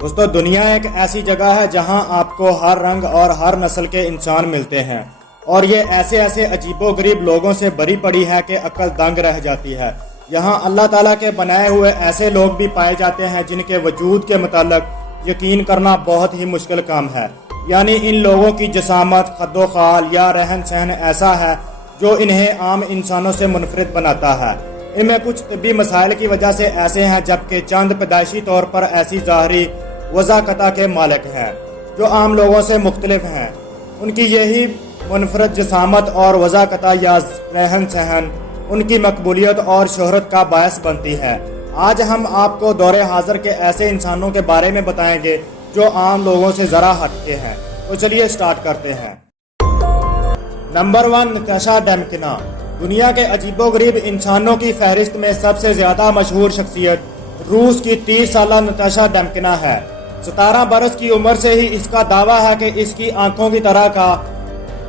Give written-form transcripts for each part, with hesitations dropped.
دوستو دنیا ایک ایسی جگہ ہے جہاں آپ کو ہر رنگ اور ہر نسل کے انسان ملتے ہیں، اور یہ ایسے عجیب و غریب لوگوں سے بھری پڑی ہے کہ عقل دنگ رہ جاتی ہے۔ یہاں اللہ تعالیٰ کے بنائے ہوئے ایسے لوگ بھی پائے جاتے ہیں جن کے وجود کے متعلق یقین کرنا بہت ہی مشکل کام ہے، یعنی ان لوگوں کی جسامت، خد و خال یا رہن سہن ایسا ہے جو انہیں عام انسانوں سے منفرد بناتا ہے۔ ان میں کچھ طبی مسائل کی وجہ سے ایسے ہیں، جبکہ چند پیدائشی طور پر ایسی ظاہری وضاقتہ کے مالک ہیں جو عام لوگوں سے مختلف ہیں۔ ان کی یہی منفرد جسامت اور وضاقتہ یا رہن سہن ان کی مقبولیت اور شہرت کا باعث بنتی ہے۔ آج ہم آپ کو دور حاضر کے ایسے انسانوں کے بارے میں بتائیں گے جو عام لوگوں سے ذرا ہٹتے ہیں۔ تو چلیے سٹارٹ کرتے ہیں۔ نمبر 1، نتاشا ڈیمکنا۔ دنیا کے عجیب و غریب انسانوں کی فہرست میں سب سے زیادہ مشہور شخصیت روس کی 30 سالہ نتاشا ڈیمکنا ہے۔ 17 برس کی عمر سے ہی اس کا دعویٰ ہے کہ اس کی آنکھوں کی طرح کا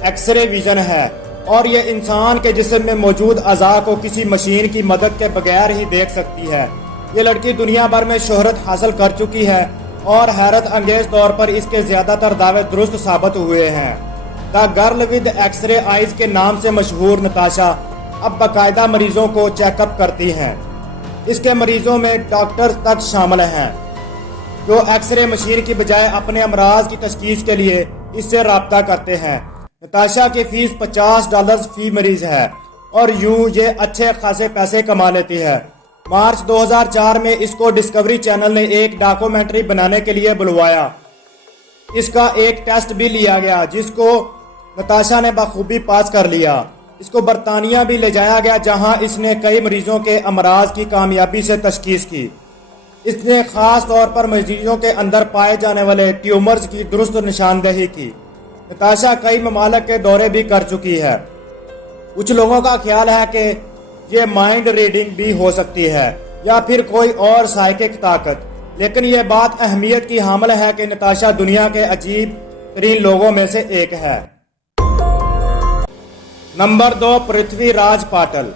ایکس رے ویژن ہے، اور یہ انسان کے جسم میں موجود اعضاء کو کسی مشین کی مدد کے بغیر ہی دیکھ سکتی ہے۔ یہ لڑکی دنیا بھر میں شہرت حاصل کر چکی ہے، اور حیرت انگیز طور پر اس کے زیادہ تر دعوے درست ثابت ہوئے ہیں۔ The girl with X ray eyes کے نام سے مشہور نتاشا اب باقاعدہ مریضوں کو چیک اپ کرتی ہیں۔ اس کے مریضوں میں ڈاکٹر تک شامل ہیں جو ایکس رے مشین کی بجائے اپنے امراض کی تشخیص کے لیے اس سے رابطہ کرتے ہیں۔ نتاشا کی فیس $50 فی مریض ہے، اور یوں یہ اچھے خاصے پیسے کما لیتی ہے۔ مارچ 2004 میں اس کو ڈسکوری چینل نے ایک ڈاکومنٹری بنانے کے لیے بلوایا۔ اس کا ایک ٹیسٹ بھی لیا گیا جس کو نتاشا نے بخوبی پاس کر لیا۔ اس کو برطانیہ بھی لے جایا گیا جہاں اس نے کئی مریضوں کے امراض کی کامیابی سے تشخیص کی۔ اس نے خاص طور پر مریضوں کے اندر پائے جانے والے ٹیومرز کی درست نشاندہی کی۔ نتاشا کئی ممالک کے دورے بھی کر چکی ہے۔ کچھ لوگوں کا خیال ہے کہ یہ مائنڈ ریڈنگ بھی ہو سکتی ہے یا پھر کوئی اور سائیکک طاقت، لیکن یہ بات اہمیت کی حامل ہے کہ نتاشا دنیا کے عجیب ترین لوگوں میں سے ایک ہے۔ نمبر 2، پرتھوی راج پاٹل۔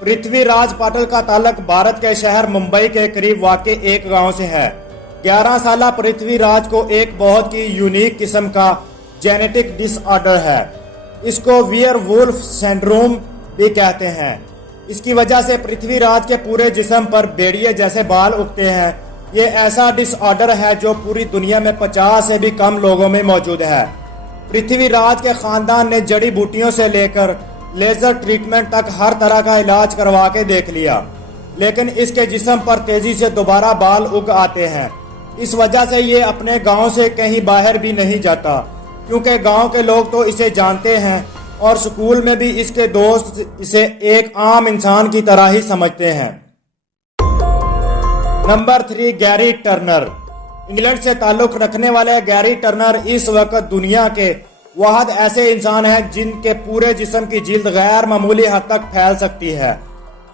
پرتھوی راج پاٹل کا تعلق بھارت کے شہر ممبئی کے قریب واقع ایک گاؤں سے ہے۔ 11 سالہ پرتھوی راج کو ایک بہت ہی یونیک قسم کا جینیٹک ڈس آرڈر ہے۔ اس کو ویئر وولف سنڈروم بھی کہتے ہیں۔ اس کی وجہ سے پرتھوی راج کے پورے جسم پر بھیڑیے جیسے بال اگتے ہیں۔ یہ ایسا ڈس آرڈر ہے جو پوری دنیا میں 50 سے بھی کم لوگوں میں موجود ہے۔ پرتھوی راج کے خاندان نے جڑی بوٹیوں سے لے کر لیزر ٹریٹمنٹ تک ہر طرح کا علاج کروا کے دیکھ لیا، لیکن اس کے جسم پر تیزی سے دوبارہ بال اگ آتے ہیں۔ اس وجہ سے یہ اپنے گاؤں سے کہیں باہر بھی نہیں جاتا، کیونکہ گاؤں کے لوگ تو اسے جانتے ہیں، اور سکول میں بھی اس کے دوست اسے ایک عام انسان کی طرح ہی سمجھتے ہیں۔ نمبر 3، گیری ٹرنر۔ انگلینڈ سے تعلق رکھنے والے گیری ٹرنر اس وقت دنیا کے واحد ایسے انسان ہیں جن کے پورے جسم کی جلد غیر معمولی حد تک پھیل سکتی ہے۔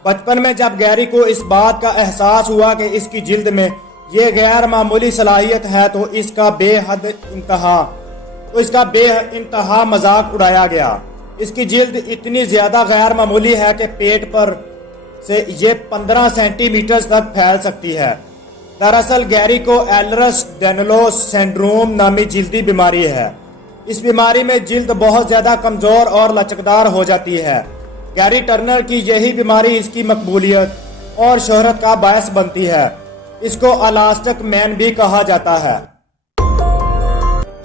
بچپن میں جب گیری کو اس بات کا احساس ہوا کہ اس کی جلد میں یہ غیر معمولی صلاحیت ہے تو اس کا بے انتہا مذاق اڑایا گیا۔ اس کی جلد اتنی زیادہ غیر معمولی ہے کہ پیٹ پر سے یہ 15 سینٹی میٹر تک پھیل سکتی ہے۔ دراصل گیری کو ایلرس ڈینلوس سنڈروم نامی جلدی بیماری ہے۔ اس بیماری میں جلد بہت زیادہ کمزور اور لچکدار ہو جاتی ہے۔ گیری ٹرنر کی یہی بیماری اس کی مقبولیت اور شہرت کا باعث بنتی ہے۔ اس کو الاسٹک مین بھی کہا جاتا ہے۔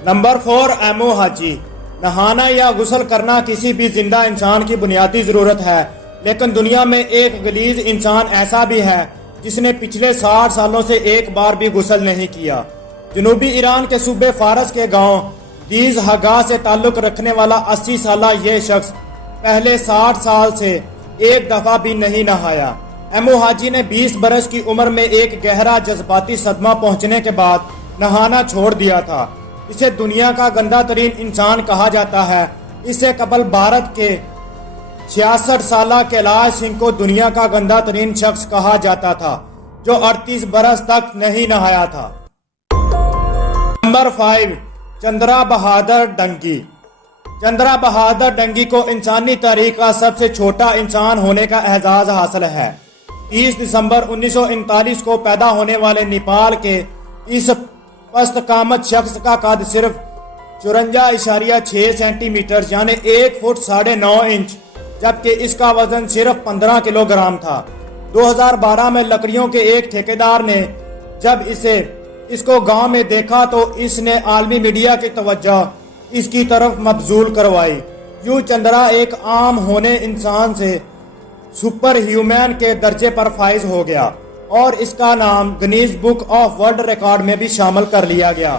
نمبر 4، ایمو حاجی۔ نہانا یا غسل کرنا کسی بھی زندہ انسان کی بنیادی ضرورت ہے، لیکن دنیا میں ایک غلیظ انسان ایسا بھی ہے جس نے پچھلے 60 سالوں سے ایک بار بھی غسل نہیں کیا۔ جنوبی ایران کے صوبے فارس کے گاؤں دیز ہگا سے تعلق رکھنے والا 80 سالہ یہ شخص پہلے 60 سال سے ایک دفعہ بھی نہیں نہایا۔ ایمو حاجی نے 20 برس کی عمر میں ایک گہرا جذباتی صدمہ پہنچنے کے بعد نہانا چھوڑ دیا تھا۔ اسے دنیا کا گندا ترین انسان کہا جاتا ہے۔ اس سے قبل بھارت کے 66 سالہ کیلاش سنگھ کو دنیا کا گندا ترین شخص کہا جاتا تھا جو 38 برس تک نہیں نہایا تھا۔ نمبر 5، چندرا بہادر ڈنگی۔ چندرا بہادر ڈنگی کو انسانی تاریخ کا سب سے چھوٹا انسان ہونے کا اعزاز حاصل ہے۔ 30 دسمبر 1939 کو پیدا ہونے والے نیپال کے اس پست قامت شخص کا قد صرف 54.6 سینٹی میٹر یعنی 1 فٹ 9.5 انچ، جبکہ اس کا وزن صرف 15 کلو گرام تھا۔ 2012 میں لکڑیوں کے ایک ٹھیکیدار نے جب اس کو گاؤں میں دیکھا تو اس نے عالمی میڈیا کی توجہ اس کی طرف مبذول کروائی۔ یوں چندرا ایک عام ہونے انسان سے سپر ہیومن کے درجے پر فائز ہو گیا اور اس کا نام Guinness book of world record میں بھی شامل کر لیا گیا۔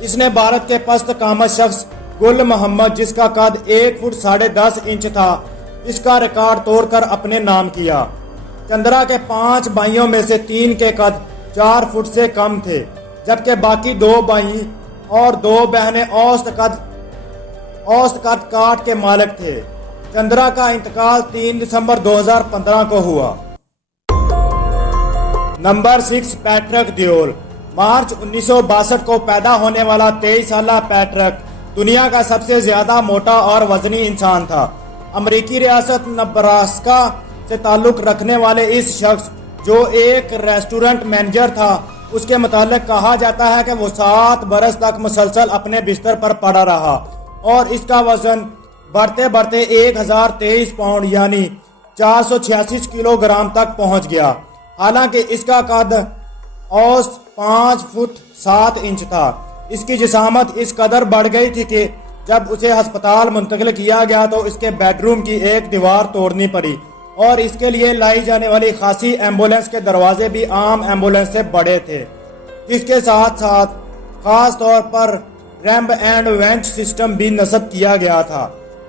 اس نے بھارت کے پست قامت شخص گل محمد، جس کا قد 1 فٹ 10.5 انچ تھا، اس کا ریکارڈ توڑ کر اپنے نام کیا۔ چندرا کے 5 بھائیوں میں سے 3 کے قد 4 فٹ سے کم تھے، جبکہ باقی 2 بھائی اور 2 بہنیں اوسط قد کاٹ کے مالک تھے۔ چندرا کا انتقال 3 دسمبر 2015 کو ہوا۔ نمبر 6، پیٹرک دیول۔ مارچ 1962 کو پیدا ہونے والا 23 سالہ پیٹرک دنیا کا سب سے زیادہ موٹا اور وزنی انسان تھا۔ امریکی ریاست نبراسکا سے تعلق رکھنے والے اس شخص جو ایک ریسٹورنٹ مینیجر تھا، اس کے متعلق کہا جاتا ہے کہ وہ 7 برس تک مسلسل اپنے بستر پر پڑا رہا اور اس کا وزن بڑھتے بڑھتے 1023 پاؤنڈ یعنی 486 کلو گرام تک پہنچ گیا۔ حالانکہ اس کا قد اوسط 5 فٹ 7 انچ تھا۔ اس کی جسامت اس قدر بڑھ گئی تھی کہ جب اسے ہسپتال منتقل کیا گیا تو اس کے بیڈ روم کی ایک دیوار توڑنی پڑی اور اس کے لیے لائی جانے والی خاصی ایمبولینس کے دروازے بھی عام ایمبولینس سے بڑے تھے، جس کے ساتھ ساتھ خاص طور پر ریمپ اینڈ وینچ سسٹم بھی نصب کیا گیا تھا،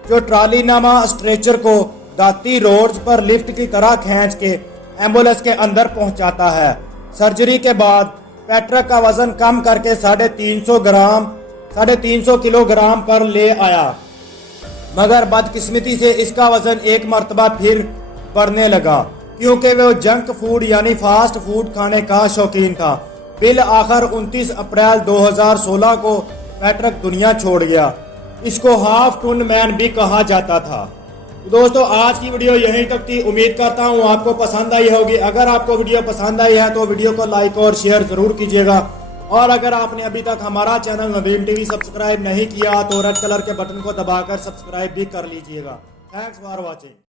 جو ٹرالی نما اسٹریچر کو دھاتی روڈز پر لفٹ کی طرح کھینچ کے ایمبولینس کے اندر پہنچاتا ہے۔ سرجری کے بعد پیٹرک کا وزن کم کر کے 350 کلو گرام پر لے آیا، مگر بدقسمتی سے اس کا وزن ایک مرتبہ پھر بڑھنے لگا کیونکہ وہ جنک فوڈ یعنی فاسٹ فوڈ کھانے کا شوقین تھا۔ بالآخر 29 اپریل 2016 کو پیٹرک دنیا چھوڑ گیا۔ اس کو ہاف ٹن مین بھی کہا جاتا تھا۔ دوستو، آج کی ویڈیو یہیں تک تھی۔ امید کرتا ہوں آپ کو پسند آئی ہوگی۔ اگر آپ کو ویڈیو پسند آئی ہے تو ویڈیو کو لائک اور شیئر ضرور کیجیے گا، اور اگر آپ نے ابھی تک ہمارا channel Nadeem T V subscribe نہیں کیا تو ریڈ کلر کے بٹن کو دبا کر سبسکرائب بھی کر لیجیے گا۔ Thanks for watching.